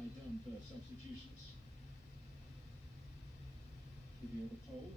side done for substitutions? Reveal the poll.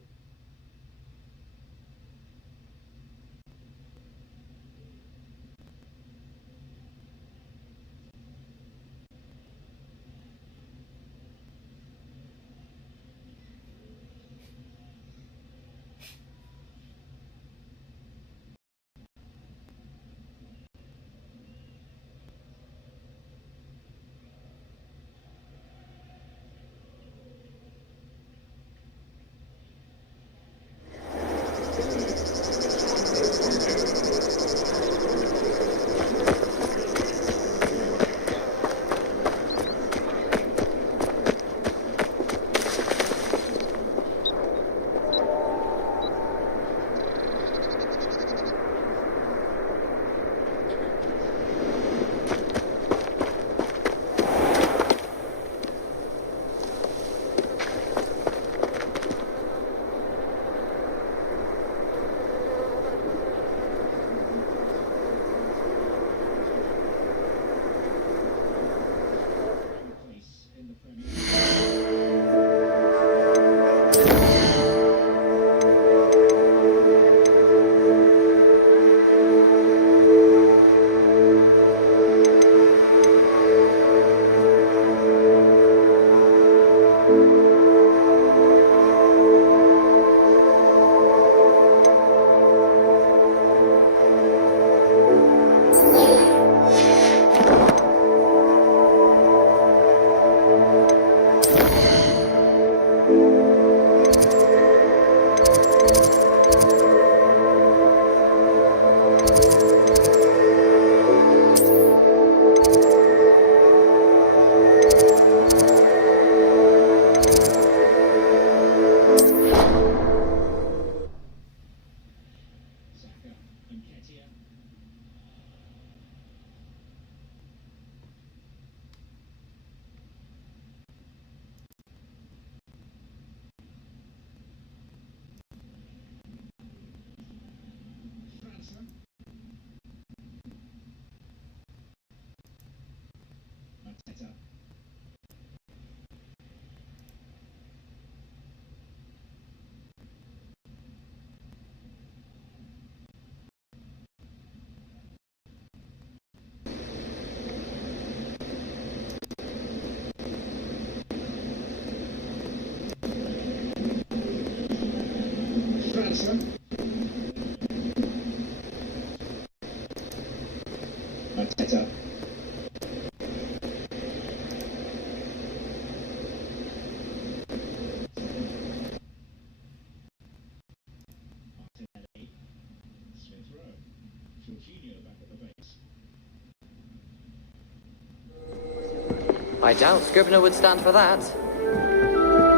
I doubt Scribner would stand for that.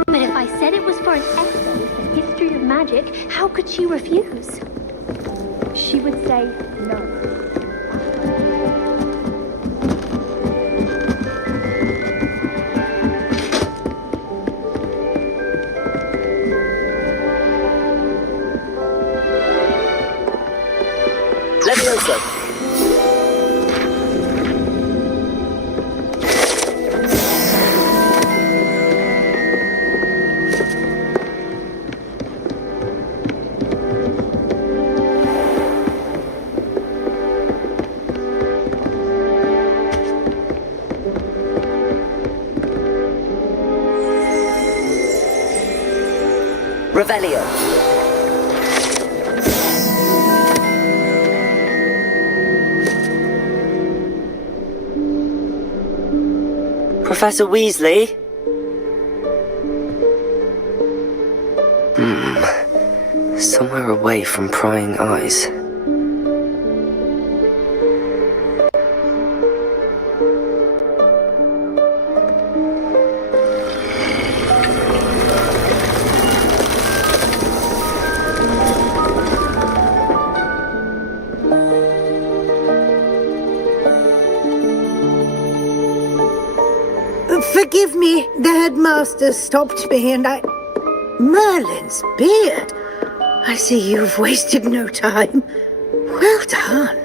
But if I said it was for an essay in history of magic, how could she refuse? She would say no. Leviosa! Revelio. Professor Weasley? Somewhere away from prying eyes. Forgive me, the headmaster stopped me and I... Merlin's beard! I see you've wasted no time. Well done.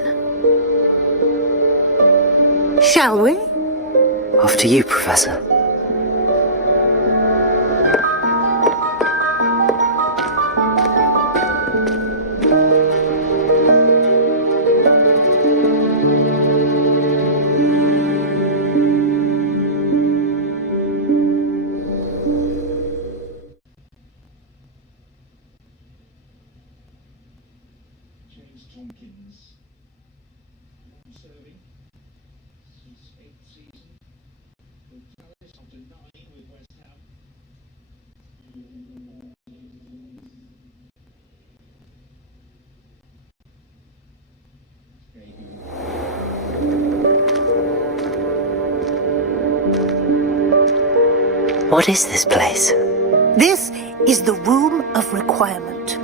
Shall we? After you, Professor. James Tompkins, serving since 8th season. The Palace after 9 with West Ham. What is this place? This is the Room of Requirement.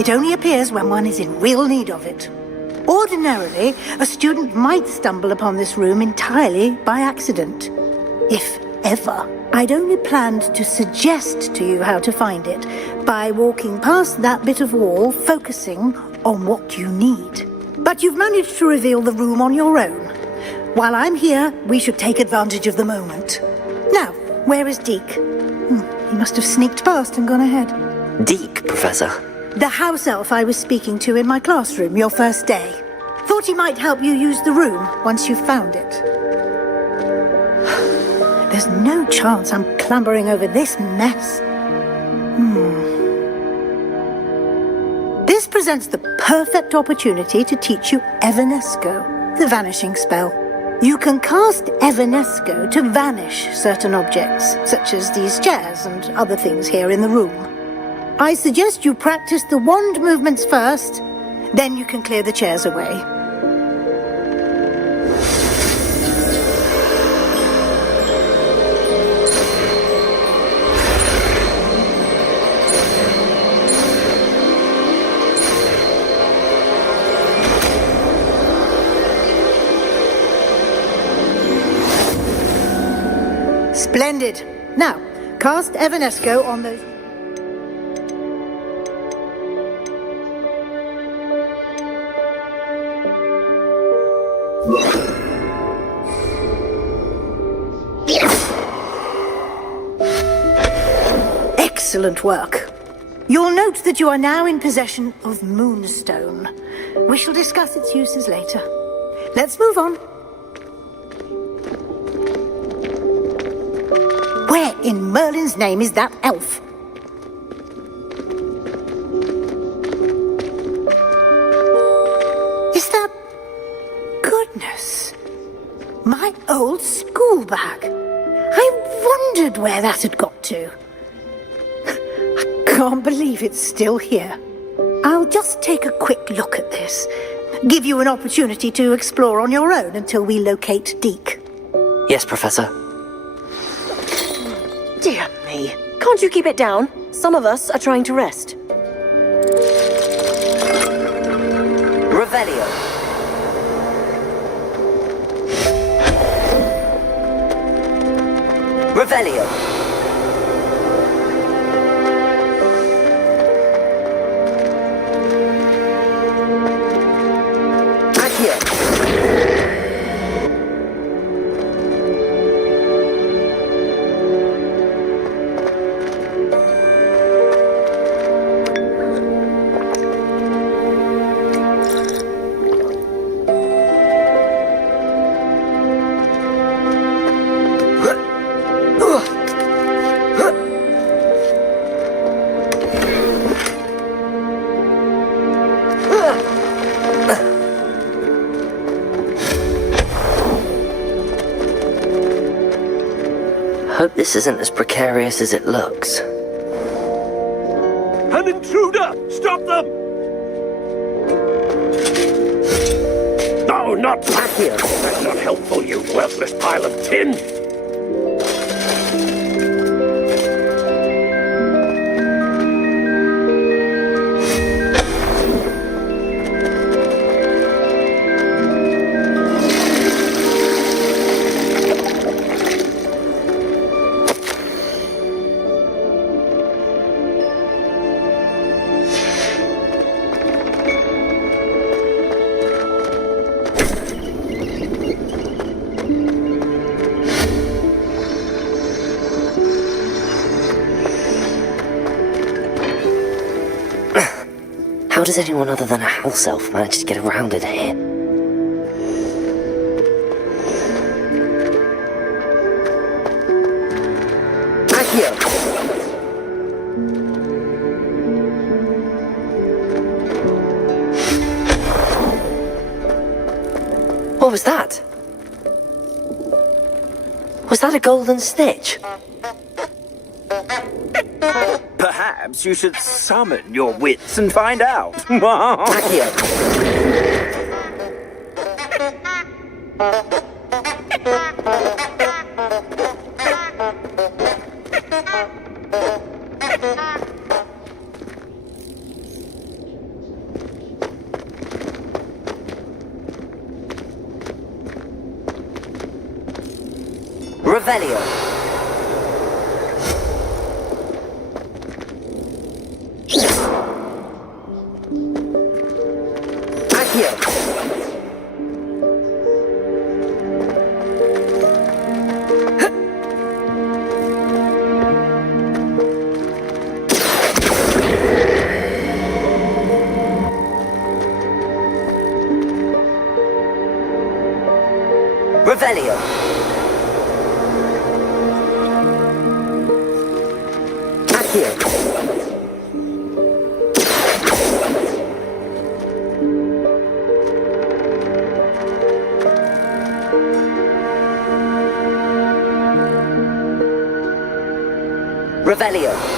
It only appears when one is in real need of it. Ordinarily, a student might stumble upon this room entirely by accident. If ever. I'd only planned to suggest to you how to find it by walking past that bit of wall, focusing on what you need. But you've managed to reveal the room on your own. While I'm here, we should take advantage of the moment. Now, where is Deke? He must have sneaked past and gone ahead. Deke, Professor. The house elf I was speaking to in my classroom your first day. Thought he might help you use the room once you found it. There's no chance I'm clambering over this mess. This presents the perfect opportunity to teach you Evanesco, the vanishing spell. You can cast Evanesco to vanish certain objects, such as these chairs and other things here in the room. I suggest you practice the wand movements first, then you can clear the chairs away. Splendid. Now, cast Evanesco on those... Excellent work. You'll note that you are now in possession of Moonstone. We shall discuss its uses later. Let's move on. Where in Merlin's name is that elf? Is that... Goodness. My old school bag. I wondered where that had got to. I can't believe it's still here. I'll just take a quick look at this. Give you an opportunity to explore on your own until we locate Deke. Yes, Professor. Dear me. Can't you keep it down? Some of us are trying to rest. Revelio. Revelio. Hope this isn't as precarious as it looks. An intruder! Stop them! No, not back here! That's not helpful, you worthless pile of tin! How does anyone other than a house elf manage to get around in here? What was that? Was that a golden snitch? Perhaps you should summon your wits and find out. Revelio. Revelio. Accio. Revelio.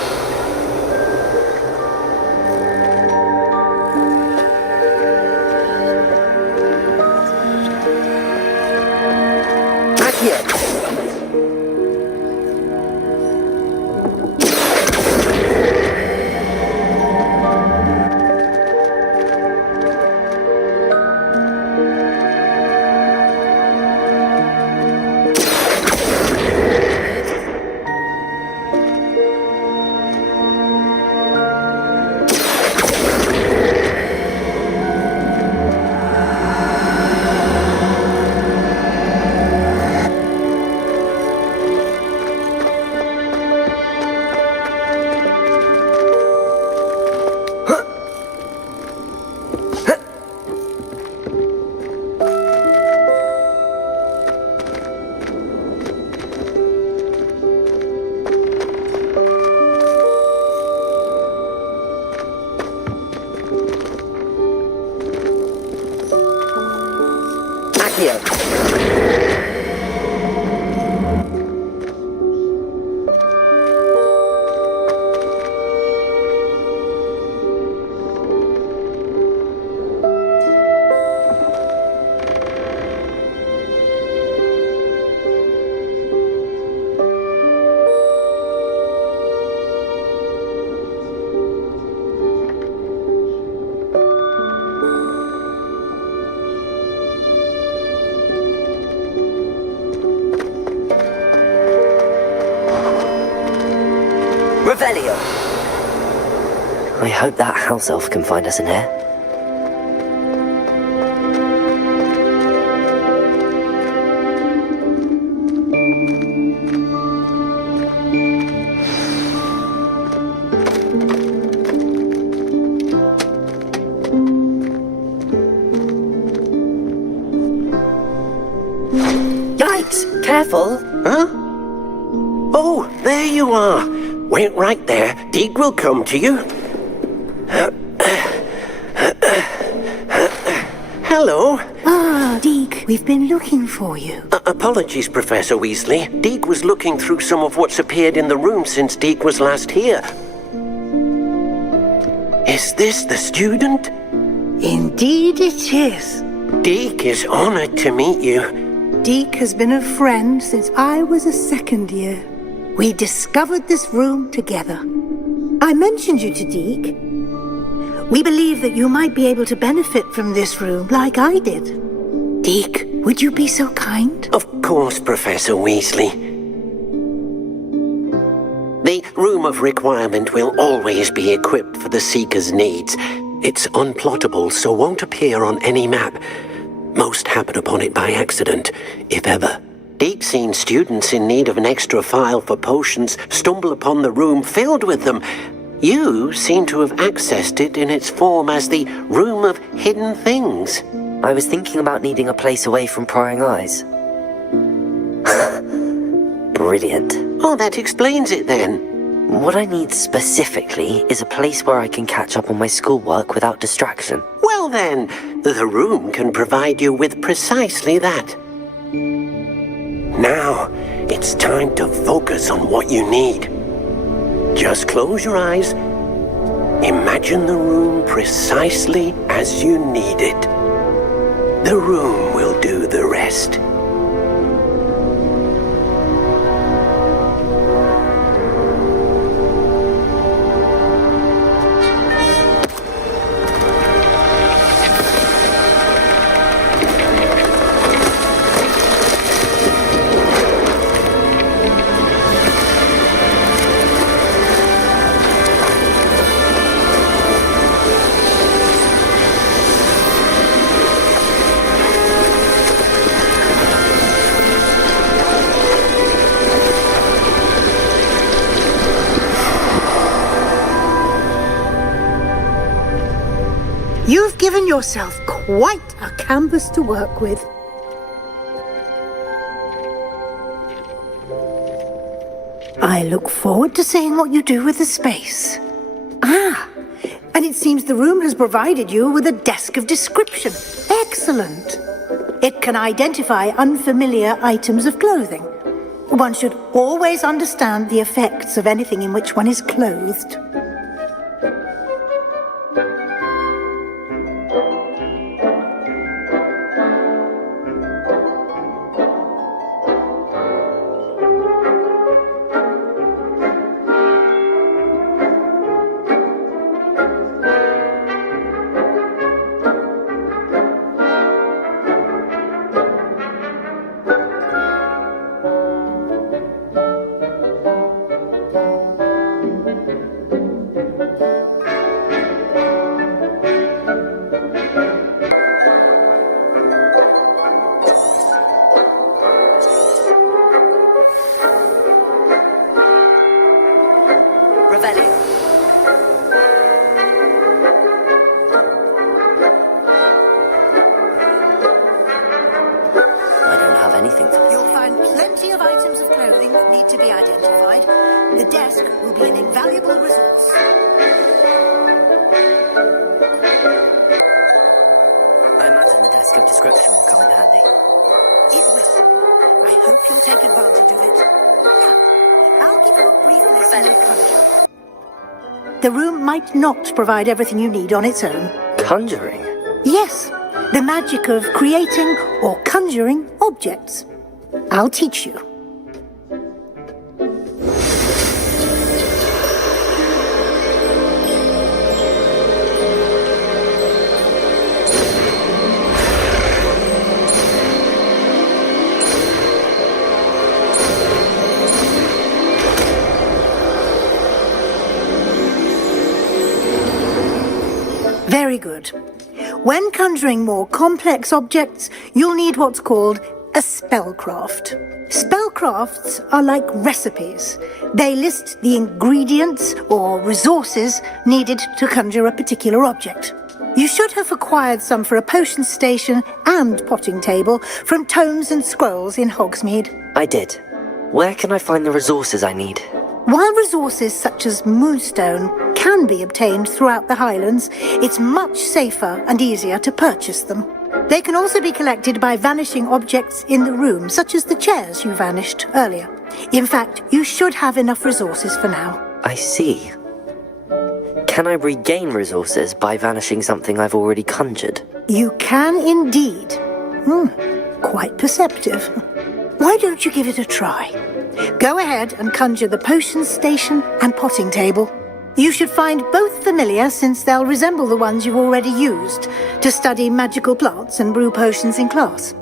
Revelio. I hope that house elf can find us in here. Yikes! Careful! Huh? Oh, there you are. Wait right there. Deek will come to you. Hello. Ah, Deek, we've been looking for you. Apologies, Professor Weasley. Deek was looking through some of what's appeared in the room since Deek was last here. Is this the student? Indeed it is. Deek is honored to meet you. Deek has been a friend since I was a second year. We discovered this room together. I mentioned you to Deek. We believe that you might be able to benefit from this room like I did. Deek, would you be so kind? Of course, Professor Weasley. The Room of Requirement will always be equipped for the Seeker's needs. It's unplottable, so won't appear on any map. Most happen upon it by accident, if ever. Deek's seen students in need of an extra file for potions stumble upon the room filled with them, You seem to have accessed it in its form as the Room of Hidden Things. I was thinking about needing a place away from prying eyes. Brilliant. Oh, that explains it then. What I need specifically is a place where I can catch up on my schoolwork without distraction. Well then, the room can provide you with precisely that. Now, it's time to focus on what you need. Just close your eyes. Imagine the room precisely as you need it. The room will do the rest. You've given yourself quite a canvas to work with. I look forward to seeing what you do with the space. Ah, and it seems the room has provided you with a desk of description. Excellent. It can identify unfamiliar items of clothing. One should always understand the effects of anything in which one is clothed. You'll find plenty of items of clothing that need to be identified. The desk will be an invaluable resource. I imagine the desk of description will come in handy. It will. I hope you'll take advantage of it. Now, I'll give you a brief lesson in conjuring. The room might not provide everything you need on its own. Conjuring? Yes, the magic of creating or conjuring objects. I'll teach you. Very good. When conjuring more complex objects, you'll need what's called a spellcraft. Spellcrafts are like recipes. They list the ingredients or resources needed to conjure a particular object. You should have acquired some for a potion station and potting table from tomes and scrolls in Hogsmeade. I did. Where can I find the resources I need? While resources such as moonstone can be obtained throughout the Highlands, it's much safer and easier to purchase them. They can also be collected by vanishing objects in the room, such as the chairs you vanished earlier. In fact, you should have enough resources for now. I see. Can I regain resources by vanishing something I've already conjured? You can indeed. Quite perceptive. Why don't you give it a try? Go ahead and conjure the potion station and potting table. You should find both familiar, since they'll resemble the ones you've already used to study magical plants and brew potions in class.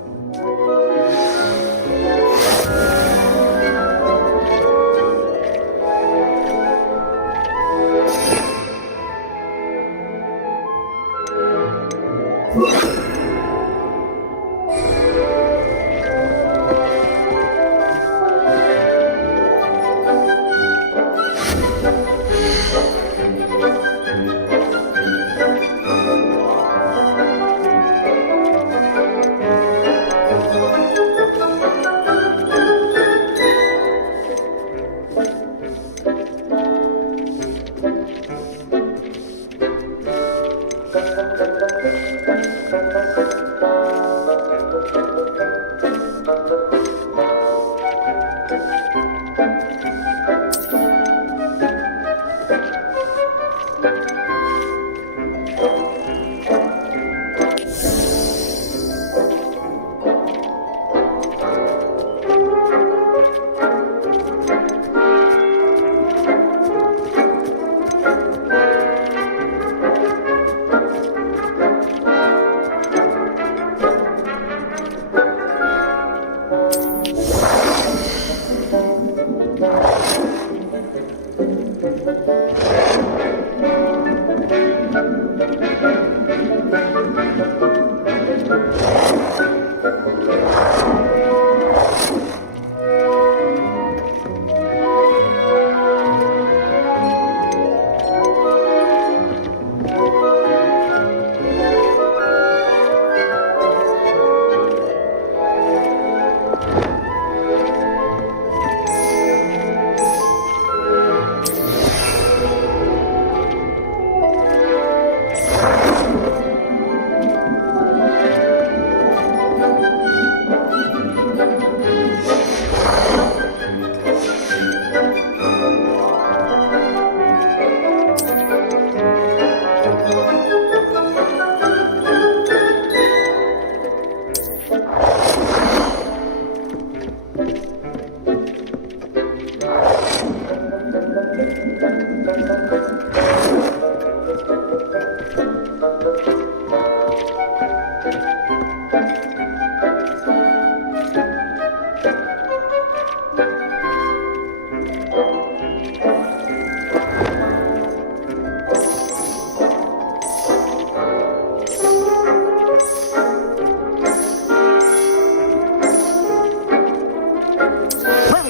Well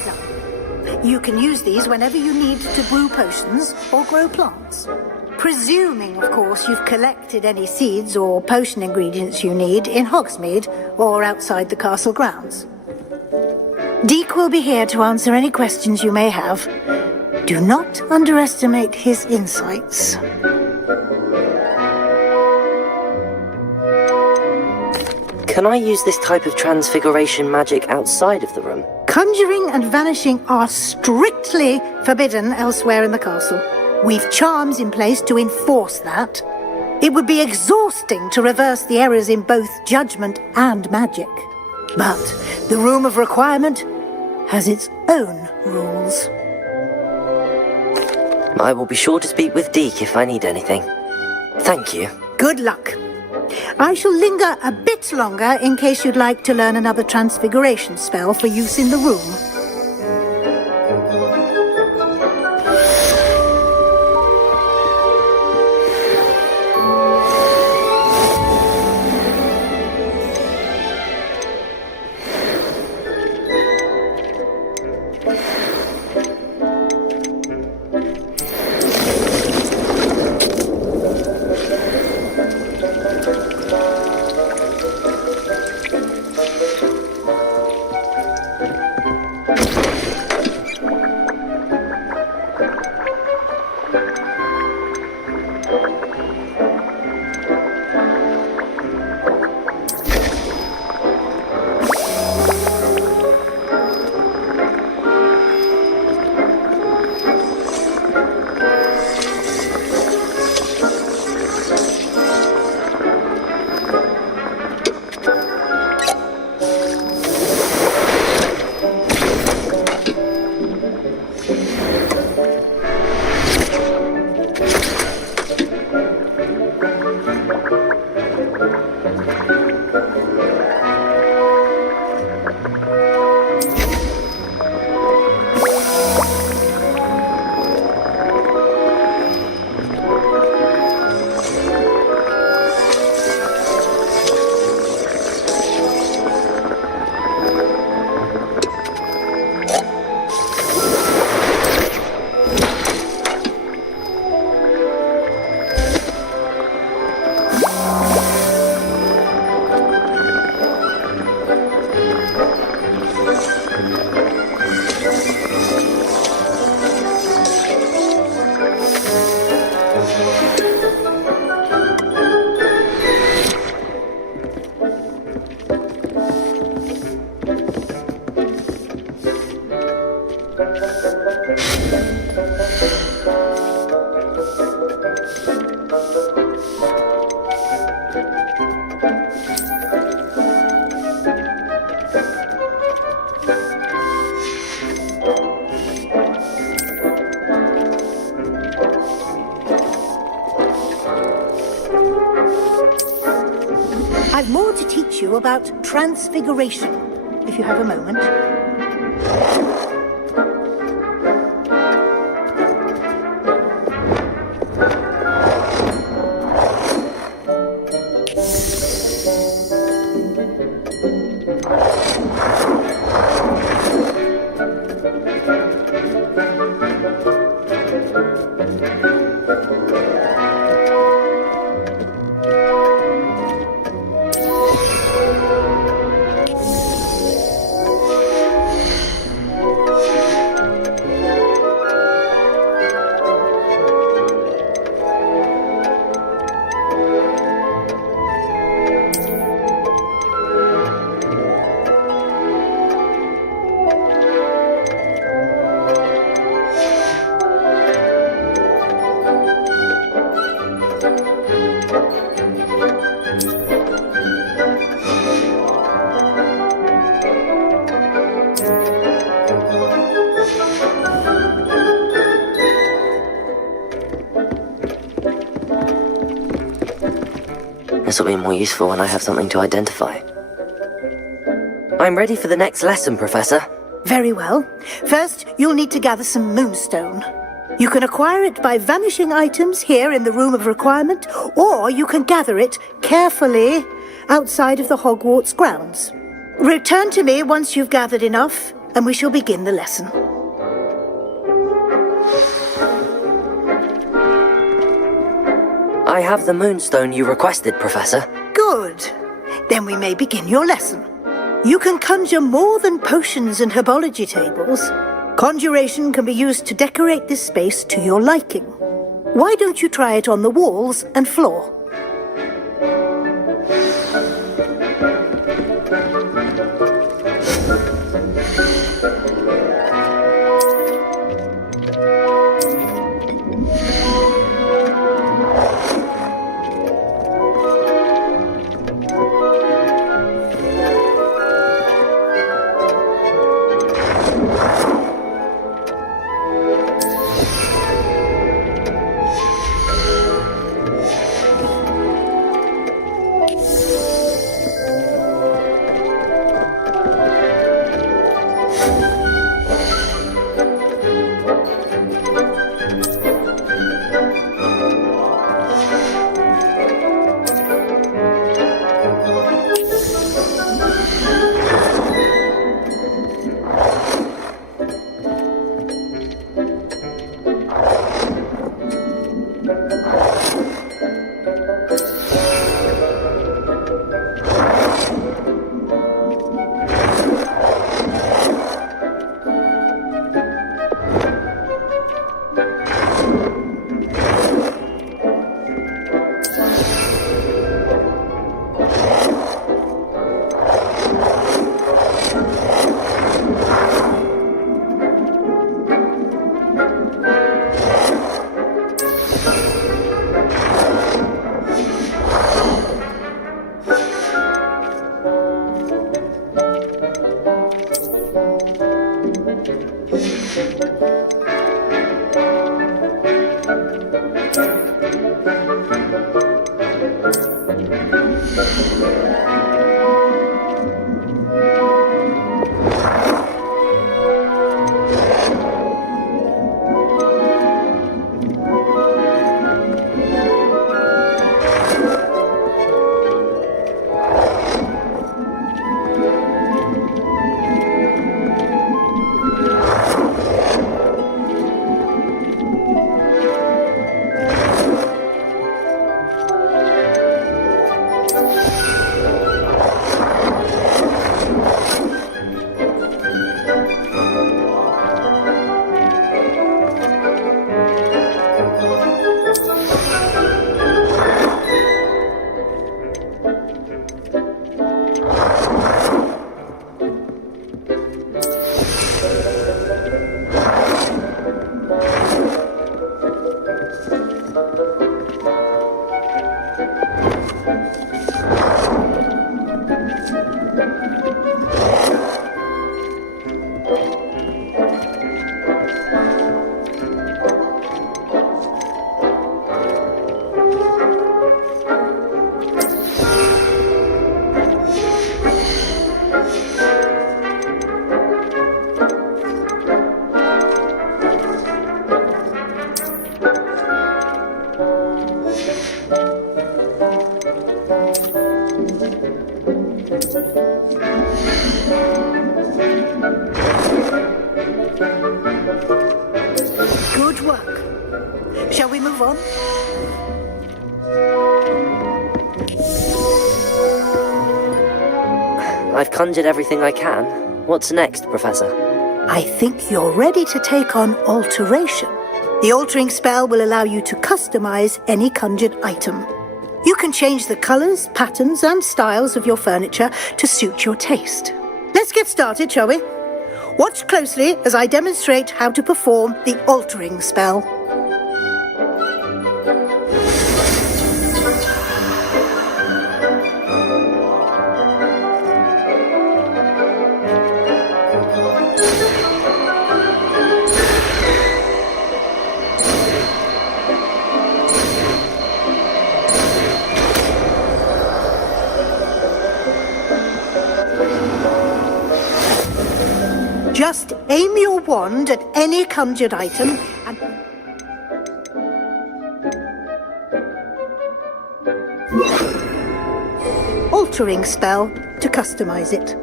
done. You can use these whenever you need to brew potions or grow plants. Presuming, of course, you've collected any seeds or potion ingredients you need in Hogsmeade or outside the castle grounds. Deke will be here to answer any questions you may have. Do not underestimate his insights. Can I use this type of transfiguration magic outside of the room? Conjuring and vanishing are strictly forbidden elsewhere in the castle. We've charms in place to enforce that. It would be exhausting to reverse the errors in both judgment and magic. But the Room of Requirement has its own rules. I will be sure to speak with Deke if I need anything. Thank you. Good luck. I shall linger a bit longer in case you'd like to learn another transfiguration spell for use in the room. I've more to teach you about transfiguration, if you have a moment. This will be more useful when I have something to identify. I'm ready for the next lesson, Professor. Very well. First, you'll need to gather some moonstone. You can acquire it by vanishing items here in the Room of Requirement, or you can gather it carefully outside of the Hogwarts grounds. Return to me once you've gathered enough, and we shall begin the lesson. I have the moonstone you requested, Professor. Good. Then we may begin your lesson. You can conjure more than potions and herbology tables. Conjuration can be used to decorate this space to your liking. Why don't you try it on the walls and floor? Good work. Shall we move on? I've conjured everything I can. What's next, Professor? I think you're ready to take on alteration. The altering spell will allow you to customize any conjured item. You can change the colors, patterns, and styles of your furniture to suit your taste. Let's get started, shall we? Watch closely as I demonstrate how to perform the altering spell. Just aim your wand at any conjured item and... altering spell to customize it.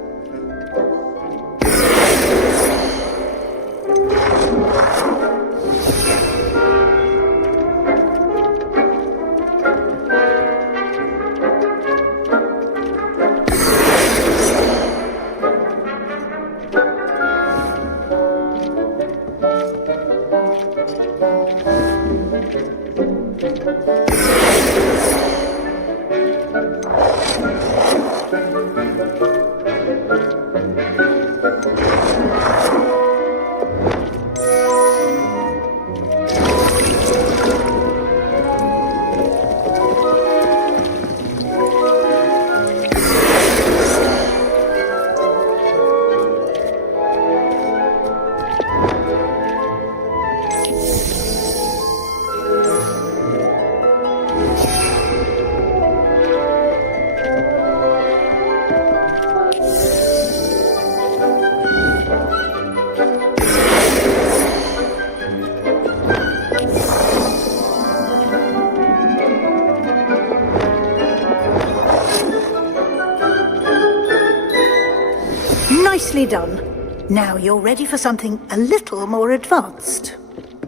Nicely done. Now you're ready for something a little more advanced.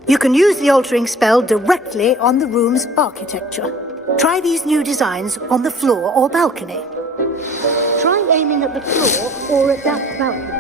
You can use the altering spell directly on the room's architecture. Try these new designs on the floor or balcony. Try aiming at the floor or at that balcony.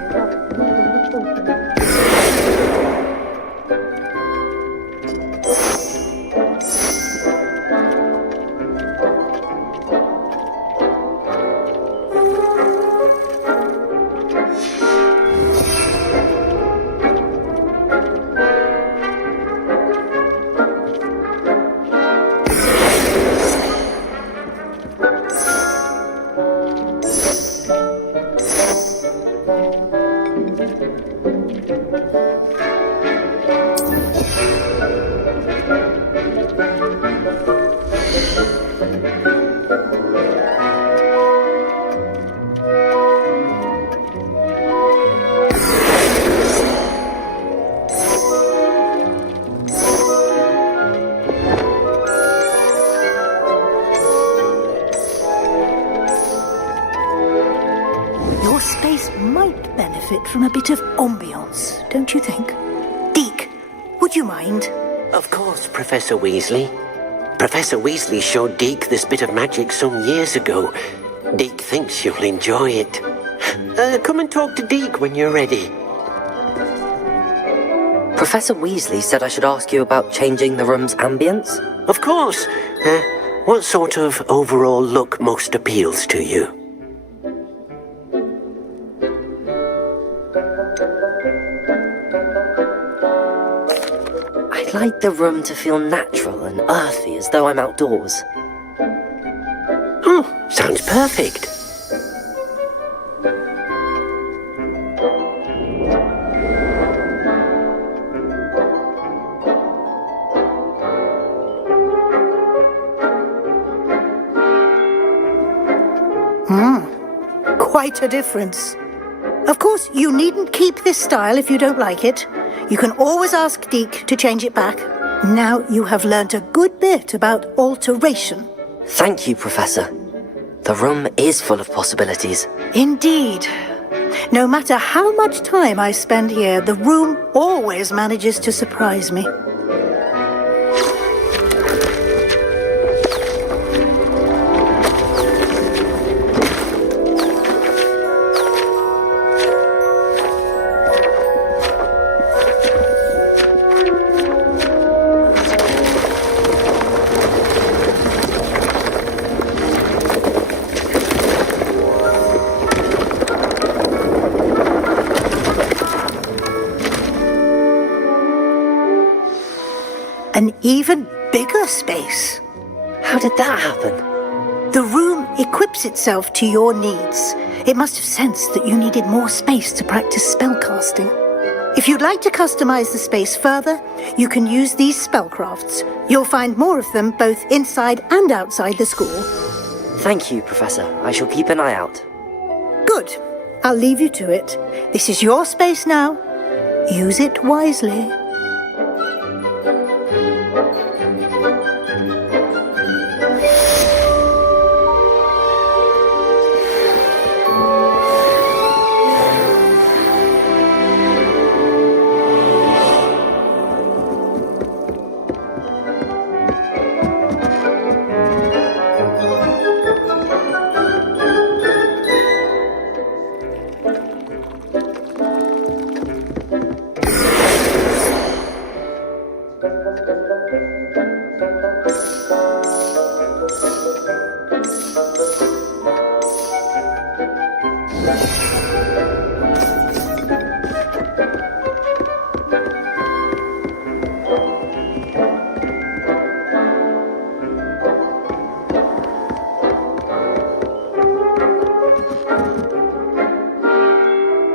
Your space might benefit from a bit of ambiance, don't you think? Deke, would you mind? Of course, Professor Weasley. Professor Weasley showed Deke this bit of magic some years ago. Deke thinks you'll enjoy it. Come and talk to Deke when you're ready. Professor Weasley said I should ask you about changing the room's ambience? Of course. What sort of overall look most appeals to you? I'd like the room to feel natural and earthy, as though I'm outdoors. Oh, sounds perfect. Quite a difference. Of course, you needn't keep this style if you don't like it. You can always ask Deke to change it back. Now you have learnt a good bit about alteration. Thank you, Professor. The room is full of possibilities. Indeed. No matter how much time I spend here, the room always manages to surprise me. An even bigger space. How did that happen? The room equips itself to your needs. It must have sensed that you needed more space to practice spellcasting. If you'd like to customize the space further, you can use these spellcrafts. You'll find more of them both inside and outside the school. Thank you, Professor. I shall keep an eye out. Good. I'll leave you to it. This is your space now. Use it wisely.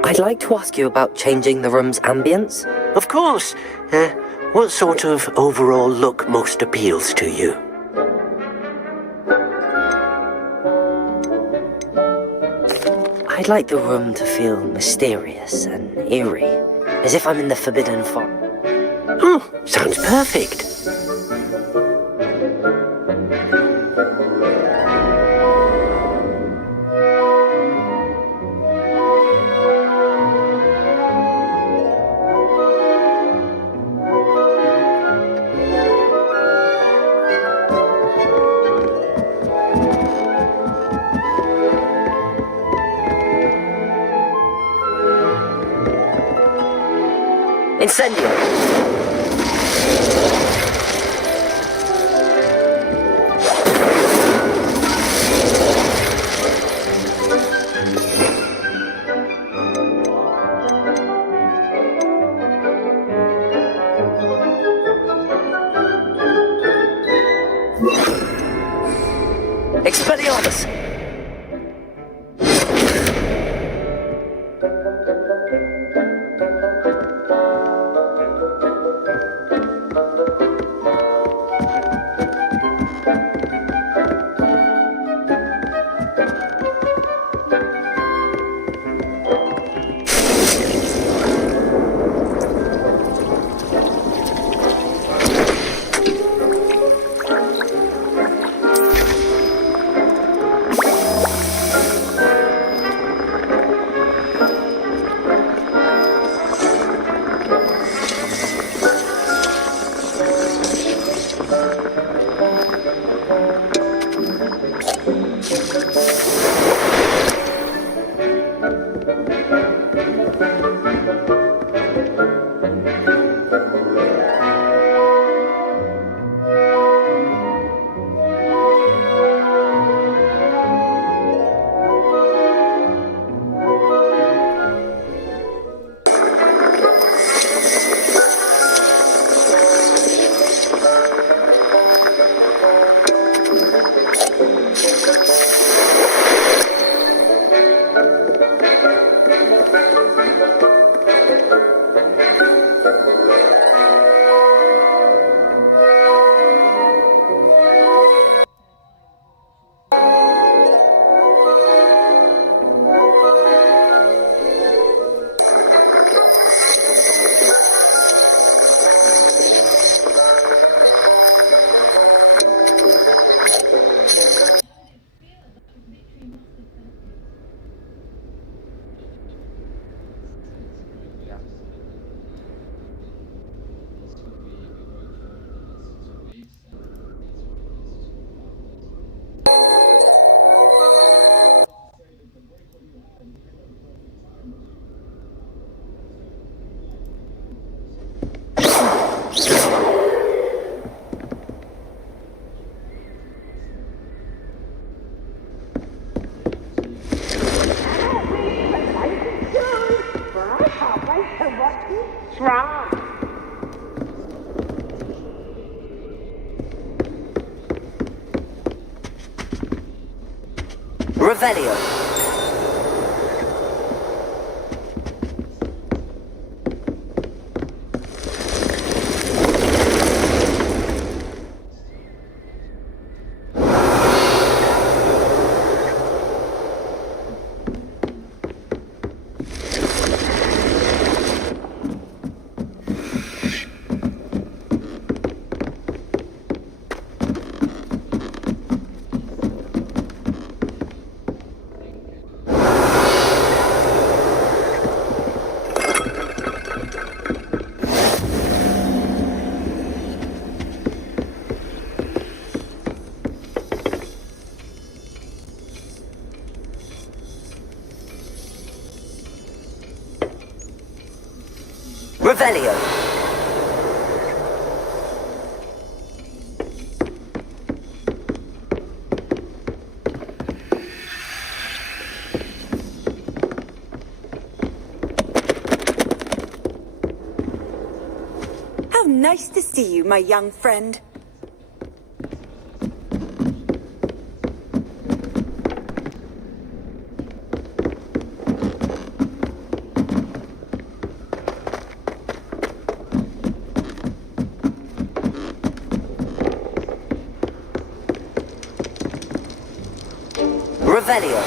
I'd like to ask you about changing the room's ambience. Of course. What sort of overall look most appeals to you? I'd like the room to feel mysterious and eerie, as if I'm in the Forbidden Forest. Oh, sounds perfect. Incendio! Expelliarmus! Revelio. Revelio. How nice to see you, my young friend. Revelio.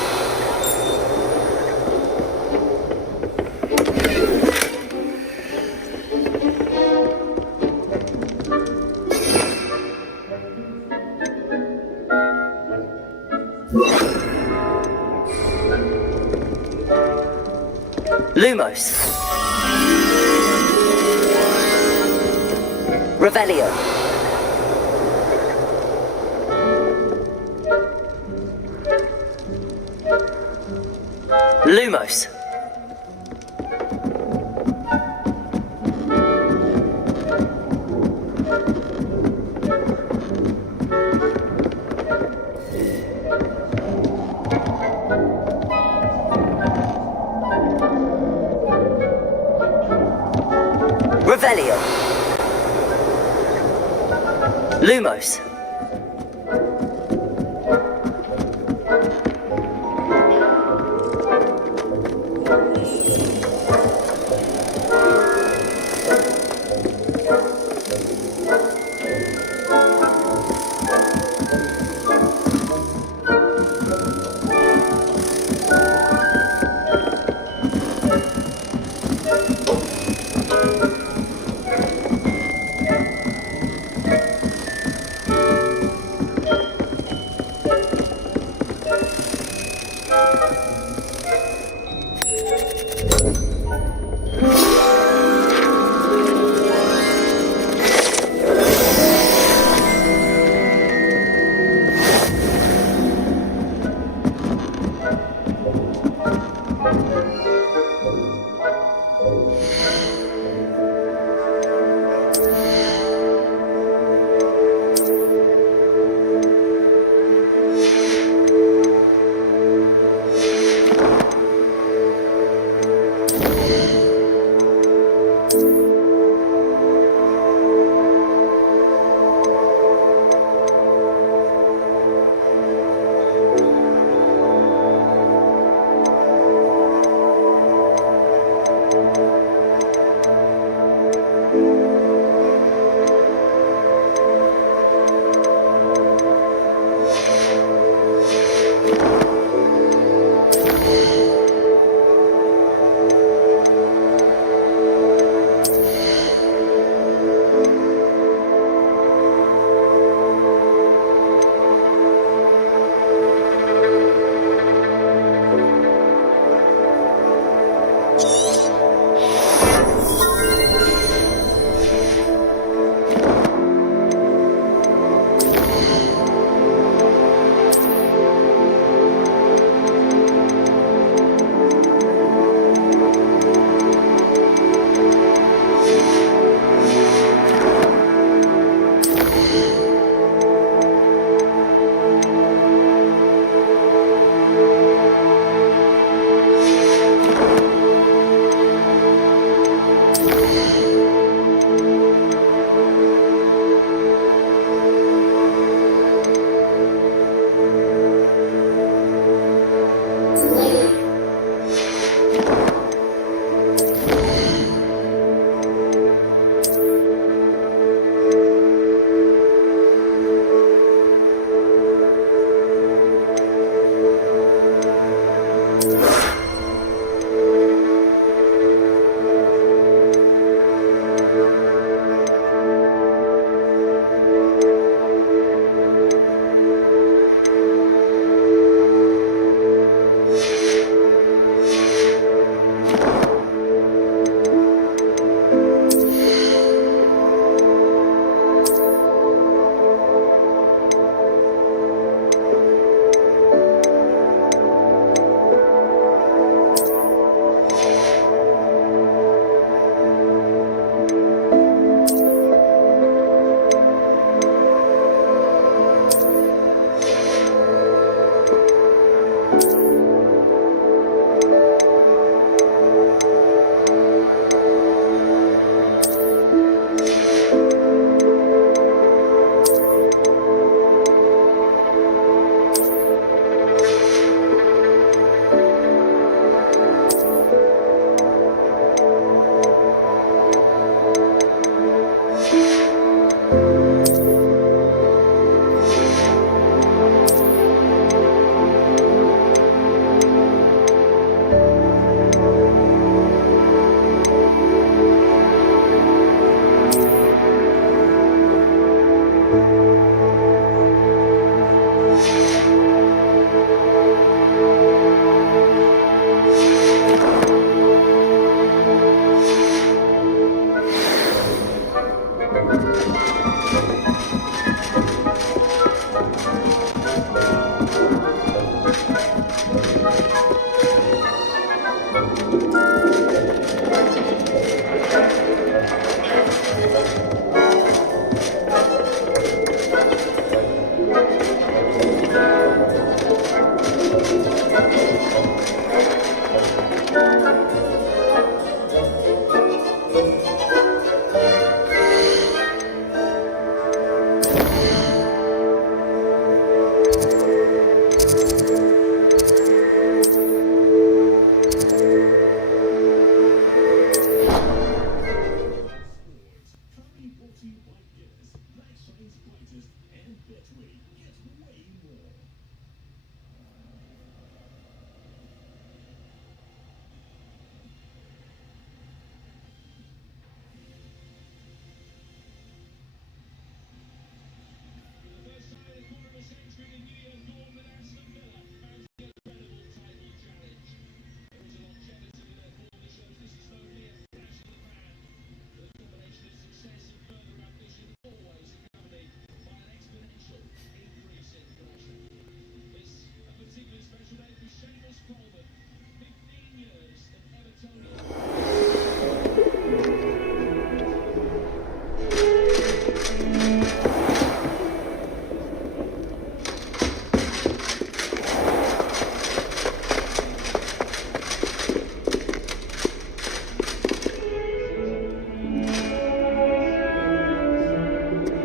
Lumos. Revelio. Lumos. Revelio. Lumos.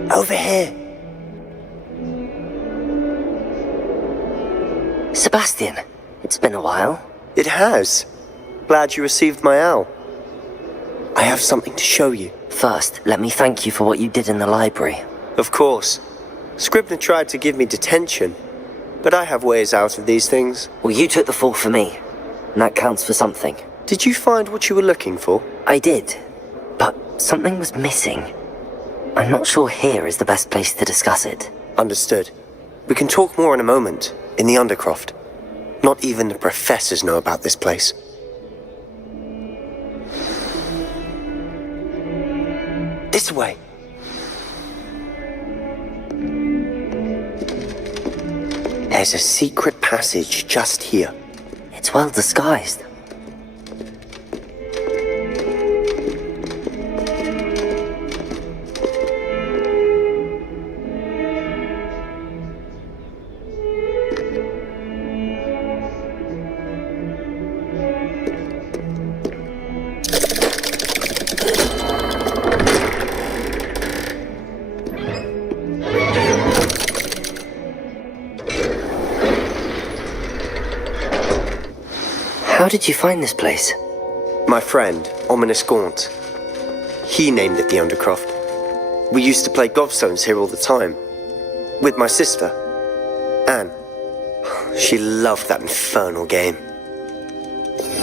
Over here. Sebastian, it's been a while. It has. Glad you received my owl. I have something to show you. First, let me thank you for what you did in the library. Of course. Scribner tried to give me detention, but I have ways out of these things. Well, you took the fall for me, and that counts for something. Did you find what you were looking for? I did, but something was missing. I'm not sure here is the best place to discuss it. Understood. We can talk more in a moment, in the Undercroft. Not even the professors know about this place. This way. There's a secret passage just here. It's well disguised. How did you find this place? My friend, Ominous Gaunt. He named it the Undercroft. We used to play gobstones here all the time. With my sister, Anne. She loved that infernal game.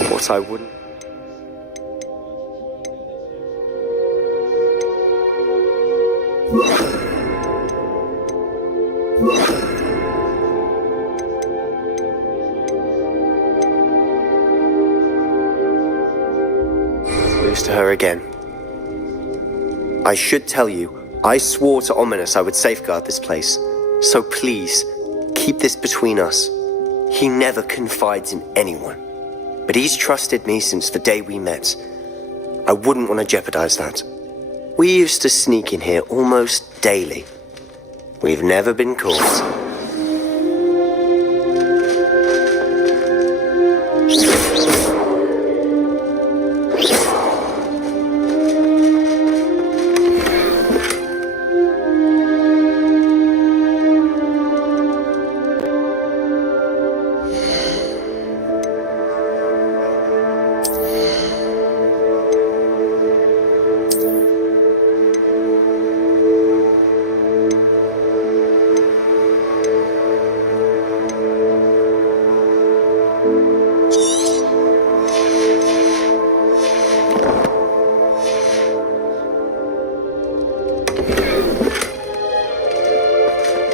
What I wouldn't... Lose to her again. I should tell you, I swore to Ominous I would safeguard this place. So please, keep this between us. He never confides in anyone. But he's trusted me since the day we met. I wouldn't want to jeopardize that. We used to sneak in here almost daily. We've never been caught.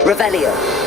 Revelio.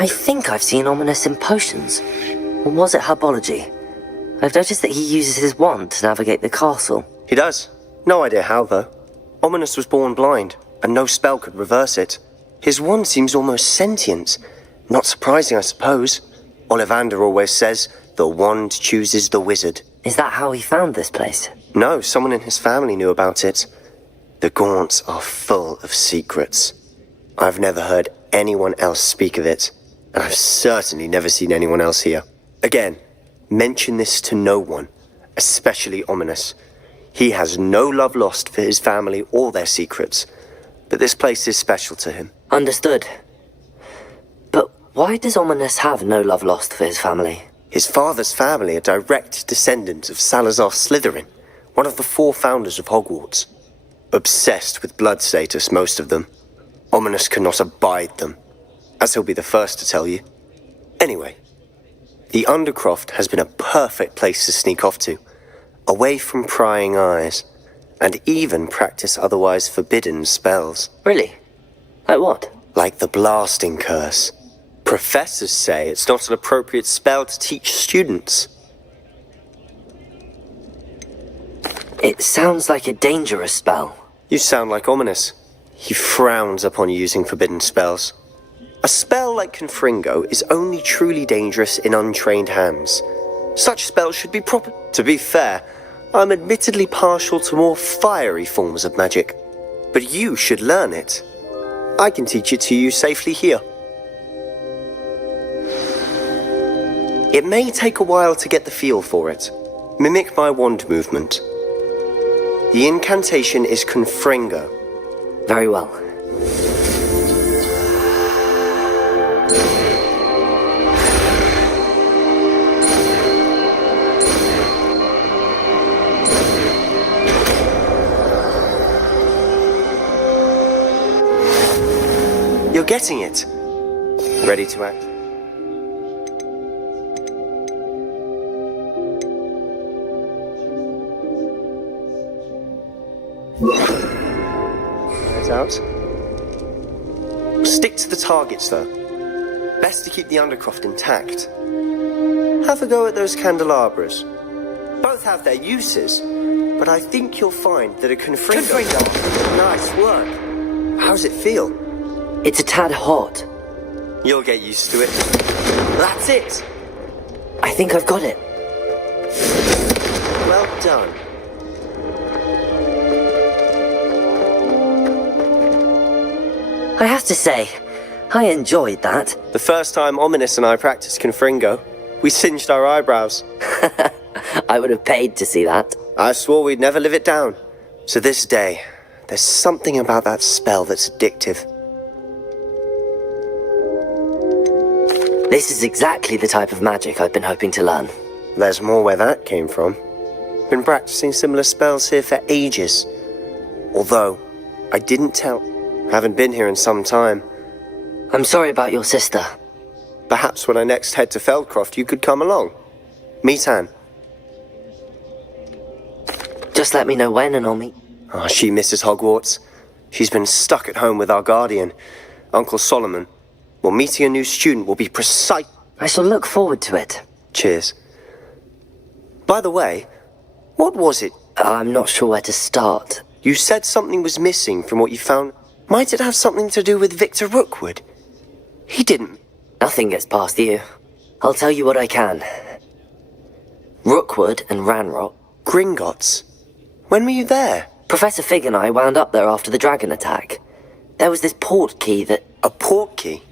I think I've seen Ominous in potions. Or was it herbology? I've noticed that he uses his wand to navigate the castle. He does. No idea how, though. Ominous was born blind, and no spell could reverse it. His wand seems almost sentient. Not surprising, I suppose. Ollivander always says, the wand chooses the wizard. Is that how he found this place? No, someone in his family knew about it. The Gaunts are full of secrets. I've never heard anyone else speak of it, and I've certainly never seen anyone else here. Again, mention this to no one, especially Ominous. He has no love lost for his family or their secrets, but this place is special to him. Understood. But why does Ominous have no love lost for his family? His father's family are direct descendants of Salazar Slytherin, one of the 4 founders of Hogwarts. Obsessed with blood status, most of them. Ominous cannot abide them, as he'll be the first to tell you. Anyway, the Undercroft has been a perfect place to sneak off to, away from prying eyes, and even practice otherwise forbidden spells. Really? Like what? Like the Blasting Curse. Professors say it's not an appropriate spell to teach students. It sounds like a dangerous spell. You sound like Ominous. He frowns upon using forbidden spells. A spell like Confringo is only truly dangerous in untrained hands. Such spells should be proper. To be fair, I'm admittedly partial to more fiery forms of magic. But you should learn it. I can teach it to you safely here. It may take a while to get the feel for it. Mimic my wand movement. The incantation is Confringo. Very well. You're getting it. Ready to act? Out. Stick to the targets, though. Best to keep the Undercroft intact. Have a go at those candelabras. Both have their uses, but I think you'll find that a Confringo... Nice work. How's it feel? It's a tad hot. You'll get used to it. That's it. I think I've got it. Well done. I have to say, I enjoyed that. The first time Ominous and I practiced Confringo, we singed our eyebrows. I would have paid to see that. I swore we'd never live it down. To this day, there's something about that spell that's addictive. This is exactly the type of magic I've been hoping to learn. There's more where that came from. Been practicing similar spells here for ages. Although, I didn't tell... Haven't been here in some time. I'm sorry about your sister. Perhaps when I next head to Feldcroft, you could come along. Meet Anne. Just let me know when and I'll meet... Oh, she misses Hogwarts. She's been stuck at home with our guardian, Uncle Solomon. Well, meeting a new student will be precise... I shall look forward to it. Cheers. By the way, what was it? I'm not sure where to start. You said something was missing from what you found. Might it have something to do with Victor Rookwood? He didn't. Nothing gets past you. I'll tell you what I can. Rookwood and Ranrock. Gringotts? When were you there? Professor Fig and I wound up there after the dragon attack. There was this port key that... A port key?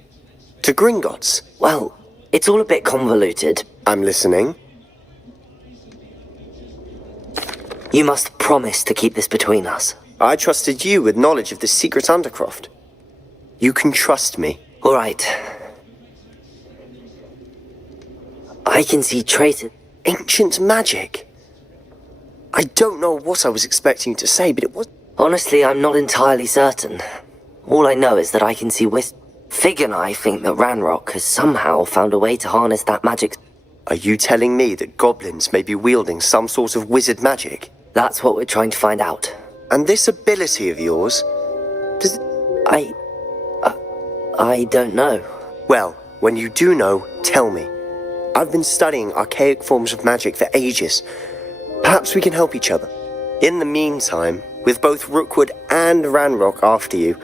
To Gringotts? Well, it's all a bit convoluted. I'm listening. You must promise to keep this between us. I trusted you with knowledge of the secret Undercroft. You can trust me. All right. I can see traces... Ancient magic? I don't know what I was expecting you to say, but it was... Honestly, I'm not entirely certain. All I know is that I can see Fig and I think that Ranrock has somehow found a way to harness that magic... Are you telling me that goblins may be wielding some sort of wizard magic? That's what we're trying to find out. And this ability of yours... Does it... I don't know. Well, When you do know, tell me. I've been studying archaic forms of magic for ages. Perhaps we can help each other. In the meantime, with both Rookwood and Ranrock after you,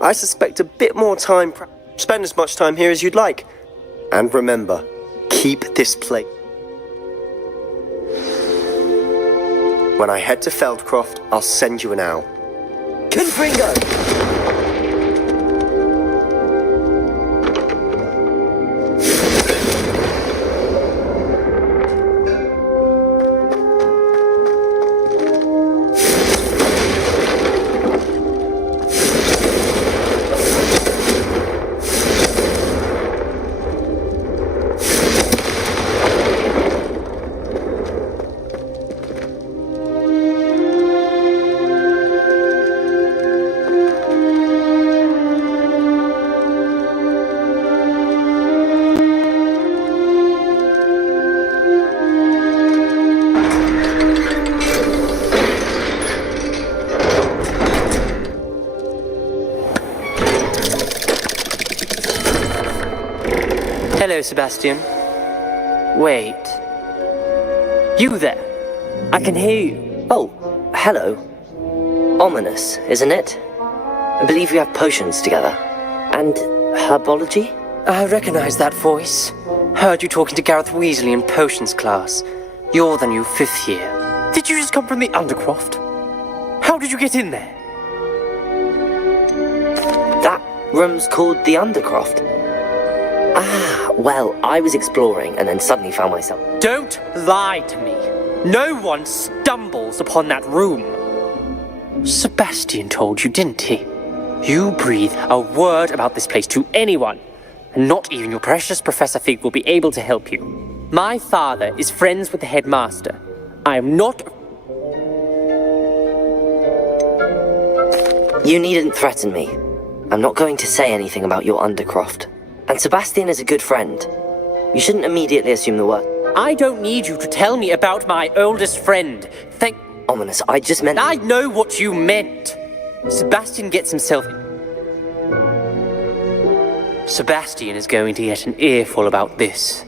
I suspect a bit more time. Spend as much time here as you'd like. And remember, keep this place. When I head to Feldcroft, I'll send you an owl. Confringo! Hello, Sebastian. Wait. You there? I can hear you. Oh, hello. Ominous, isn't it? I believe we have potions together. And herbology? I recognize that voice. Heard you talking to Gareth Weasley in potions class. You're the new 5th year. Did you just come from the Undercroft? How did you get in there? That room's called the Undercroft. Ah, well, I was exploring and then suddenly found myself... Don't lie to me. No one stumbles upon that room. Sebastian told you, didn't he? You breathe a word about this place to anyone, and not even your precious Professor Fig will be able to help you. My father is friends with the headmaster. I am not... You needn't threaten me. I'm not going to say anything about your Undercroft. And Sebastian is a good friend. You shouldn't immediately assume the worst. I don't need you to tell me about my oldest friend. Ominous, I just meant... I know what you meant. Sebastian gets himself... Sebastian is going to get an earful about this.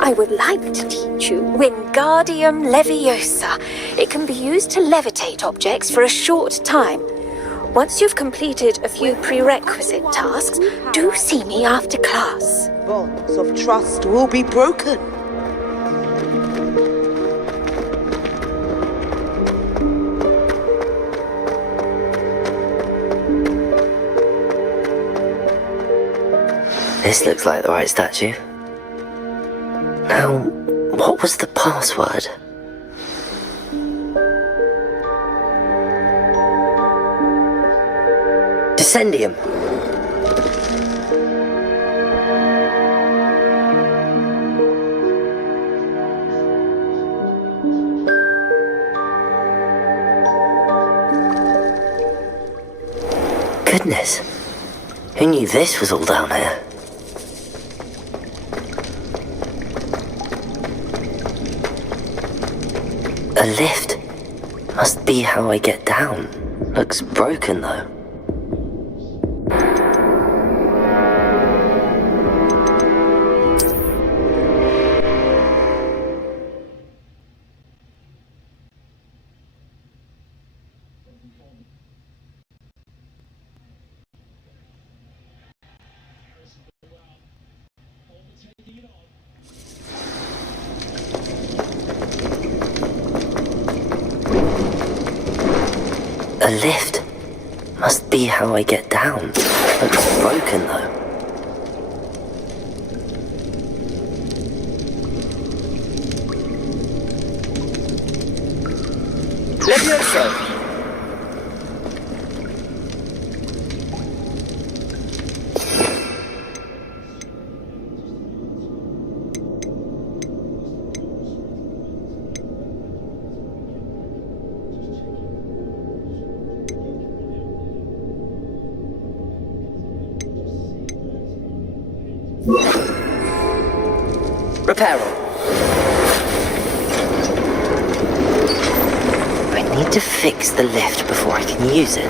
I would like to teach you Wingardium Leviosa. It can be used to levitate objects for a short time. Once you've completed a few prerequisite tasks, do see me after class. Bonds of trust will be broken. This looks like the right statue. Now, what was the password? Descendium. Goodness. Who knew this was all down here? A lift? Must be how I get down. Looks broken though. A lift? Must be how I get down. Looks broken though. Levioso! Reparo. I need to fix the lift before I can use it.